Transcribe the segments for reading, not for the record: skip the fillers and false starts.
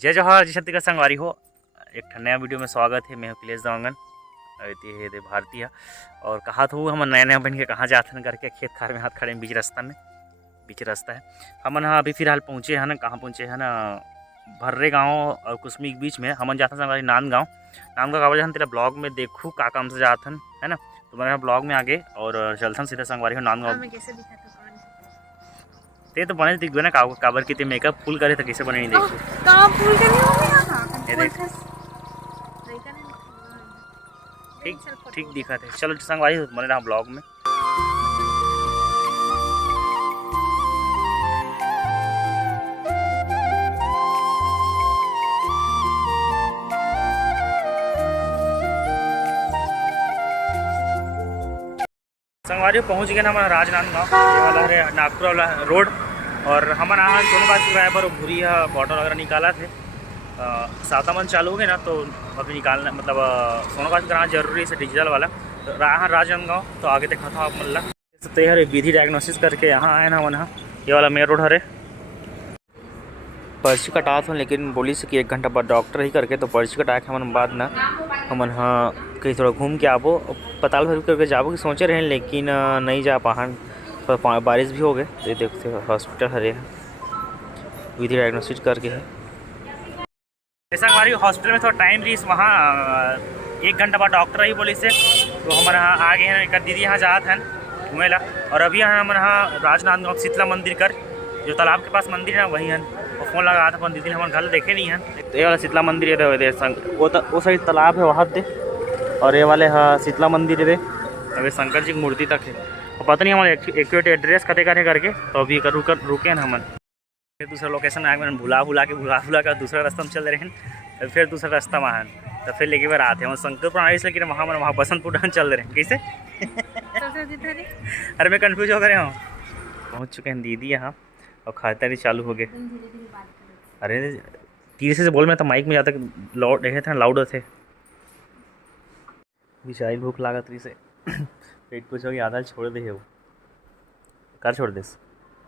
जय जवाहर जी छत्तीसगढ़ संगवारी हो। एक नया वीडियो में स्वागत है। मैं हूं अखिलेश दवांगन दे भारतीय और कहा तो हम नया नया बन के कहाँ जाते हैं करके खेत खार में हाथ खड़े बीच रास्ता है। हमन हाँ अभी फिलहाल पहुँचे हैं ना, कहाँ पहुँचे हैं ना, भर्रे गांव और कुसमी के बीच में हमन जाते हैं संगवारी नांदगांव का वजह तेरा ब्लॉग में देखूँ का काम से जाते हैं, है ना। तो मैं ब्लॉग में आगे और चलता सीधा संगवारी हो नांदगांव। ते तो बने दिख ना काबर की ते मेकअप फुल करे तो कैसे बने नहीं देखो। ठीक ठीक दिखा थे। चलो संगवारी बने रहा ब्लॉग में। संगवारी पहुंच गए ना हमारा राजनांदगांव वाला है नागपुर वाला रोड। और हमारा यहाँ दोनों का ड्राइवर भूरी बॉटल वगैरह निकाला थे। साता मन चालू हो गए ना तो अभी निकालना मतलब सोनोकाश कराना जरूरी है डिजिटल वाला। तो यहाँ राजनांदगांव तो आगे देखा था आप मतलब तो यार विधि डायग्नोसिस करके यहाँ आए ना मन। ये वाला मेन रोड हरे पर्ची कटा था, लेकिन बोली से कि 1 घंटा बाद डॉक्टर ही करके तो पर्ची कटा के हमन बाद ना हमन हाँ कहीं थोड़ा घूम के आबो पताल भर करके जाबो कि सोचे रहे, लेकिन नहीं जा पाहन। थोड़ा बारिश भी हो गए तो देखते हॉस्पिटल हरे विधि डायग्नोसिस करके है। ऐसा हमारी हॉस्पिटल में थोड़ा टाइम रही वहाँ 1 घंटा बाद डॉक्टर ही बोली से तो हमारे यहाँ आ गए हैं। एक दीदी यहाँ जात हैं घूमे ला। और अभी यहाँ हमारे यहाँ राजनांदगांव शीतला मंदिर कर जो तालाब के पास मंदिर है वही है। वो फोन लगा था अपन दीदी ने हमारे घर देखे नहीं है। ये वाला शीतला मंदिर है वो साइड तालाब है वहाँ दे, और ये वाले हाँ शीतला मंदिर है। अभी शंकर जी की मूर्ति तक है। और पता नहीं हमारे एक्यूरेट एड्रेस कटे करके तो अभी रुके ना हमन फिर दूसरा लोकेशन आए। मैंने भुला कर दूसरा रास्ता में चल रहे हैं। फिर दूसरा रास्ता में आए तो फिर लेके बार आते हैं शंकरपुर आने से, लेकिन वहाँ बसंतपुर चल रहे हैं कैसे। अरे मैं कंफ्यूज हो गए हूँ। पहुँच चुके हैं दीदी यहाँ और खातिरदारी चालू हो गए। अरे धीरे से बोल में तो माइक में ज़्यादा लाउड देखे थे, लाउड थे। बेचारी भूख लागत रही से पेट पूछो कि आधा छोड़ दे वो कर छोड़ दे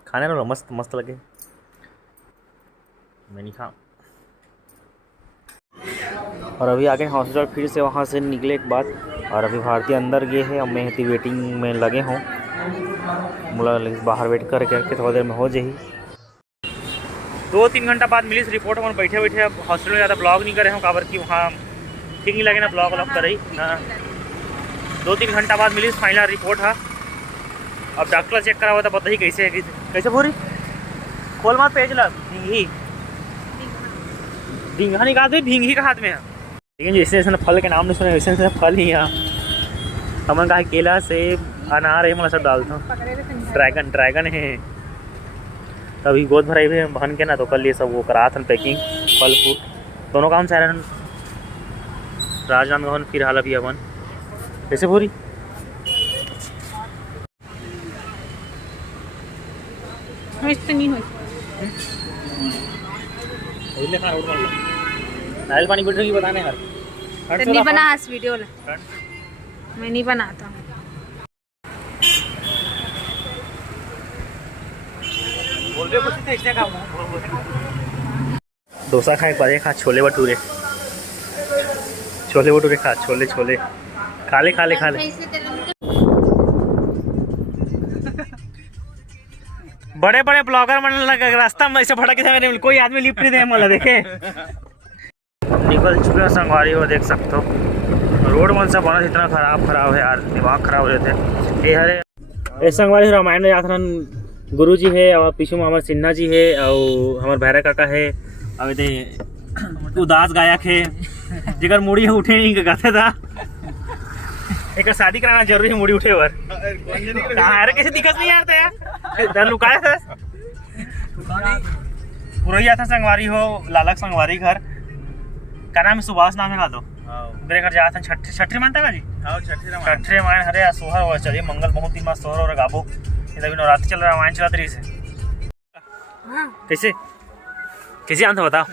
खाने ना मस्त मस्त लगे मैं नहीं खा। और अभी आगे हॉस्पिटल फिर से वहाँ से निकले एक बात। और अभी भारतीय अंदर गए हैं और मैं वेटिंग में लगे हूँ। मुला बाहर वेट करके थोड़ी देर में हो जाए। 2-3 घंटा बाद मिली रिपोर्ट। हम बैठे हॉस्पिटल में ज़्यादा ब्लॉग नहीं करे हूँ काबर की वहाँ ठीक नहीं लगे ना ब्लॉग कर रही। 2-3 घंटा बाद मिली फाइनल रिपोर्ट है। अब डॉक्टर चेक करा हुआ था पता ही कैसे है कैसे भूरी खोल मत पेज लग ढींगा निकाल दे ढींगी का हाथ में है। लेकिन जैसे जैसे फल के नाम नहीं सुने वैसे वैसे फल ही यहाँ हमन कहा केला सेब अनार है मतलब सब डालता हूँ। ड्रैगन है। तभी गोद भराई हुई बहन के ना तो कल ये सब वो करा था पैकिंग फल फ्रूट दोनों काम से राजनांदगांव फिर हाल अभी अपन कैसे भूरी नारियल पानी बिल्डर की बताने यार तो नहीं बना इस वीडियो ले मैं नहीं बनाता हूँ। डोसा खाए पड़े खा छोले भटूरे खा छोले खा ले बड़े ब्लॉगर मन लगा रास्ता में ऐसे भड़क के कोई आदमी लिफ्ट नहीं दे मला देखे निकल चुके संगवारी हो देख सकते हो। रोड मन से बना इतना खराब है यार, दिमाग खराब हो रहे थे। ये हरे संगवारी रामायण में जात गुरु जी है और पीछू में हमारे सिन्हा जी है और हमारे भैरा काका है और उदास गायक है जिगर मुड़ी उठे नहीं गाते था। एक शादी कराना जरूरी है मुड़ी उठे वर अरे कैसे दिक्कत नहीं यार था लुकाया था पुरैया था संगवारी हो लालक संगवारी घर का नाम है सुभाष नाम है। तो मेरे घर जाते हैं छठी मानता है जी छठे मान हरे सोहर हो चलिए मंगल बहुत दिन बाद सोहर और गाबो अभी नवरात्रि चल रहा है रामायण चला रही से कैसे जानते बताओ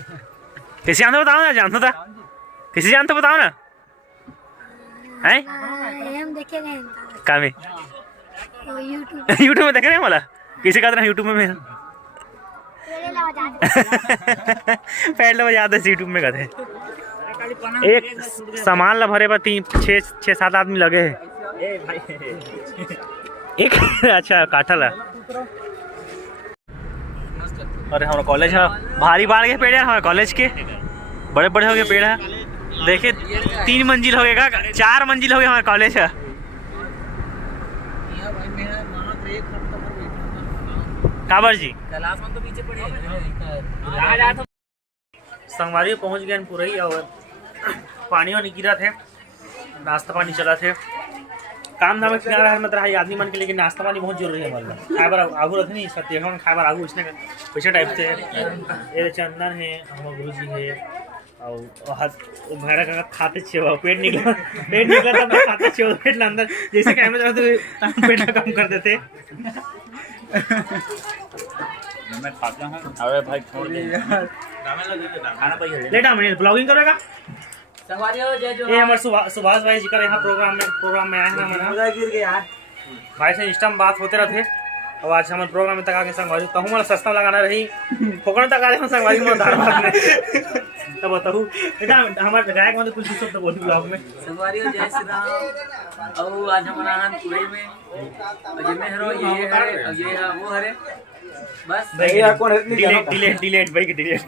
ना जानता था कैसे जानते बताओ ना हैं हम देखे रहे का में यूट्यूब में देख रहे हैं मला कैसे कहते हैं यूट्यूब में पहले बजा दे यूट्यूब में गए एक सामान ला भरे बा 6-7 आदमी लगे है एक अच्छा काटल है। अरे हमारा कॉलेज है भारी बाढ़ के पेड़ है हमारे कॉलेज के बड़े बड़े हो गए पेड़ है देखिए 3 मंजिल हो गएगा 4 मंजिल हो गया हमारा कॉलेज है। काबर जी संगवारी पहुंच गए पूरा ही और पानी वानी गिरा थे नाश्ता पानी चला थे काम धाम किनारा है मतलब आदमी मन के लेकिन नाश्ता पानी बहुत जरूरी है हमारे खाए बार आगू रहते नहीं सत्य खाए बार आगू इसने पैसा टाइप से ये चंदन है हमारे गुरु जी है और भैरा का खाते छे पेट निकला तब खाते छे पेट ला अंदर जैसे कैमरे चलाते पेट का काम कर देते मैं खाता हूं अरे भाई छोड़ दे खाना भाई लेटा मैं ब्लॉगिंग करेगा ये हमारे सुभाष भाई जी का यहाँ प्रोग्राम में आए हैं यार भाई से इंस्टा में बात होते रहते और आज हमारे प्रोग्राम में तक आके संगवारी कहूँ मैं सस्ता लगाना रही फोकड़ तक आ संगवारी में धार बात में तब बताऊँ बेटा हमारे गायक मतलब कुछ शब्द बोली ब्लॉग में संगवारी जय श्री राम और आज हमारा हाथ पूरे में अजय में हरो ये है और ये वो हरे बस डिलीट भाई डिलीट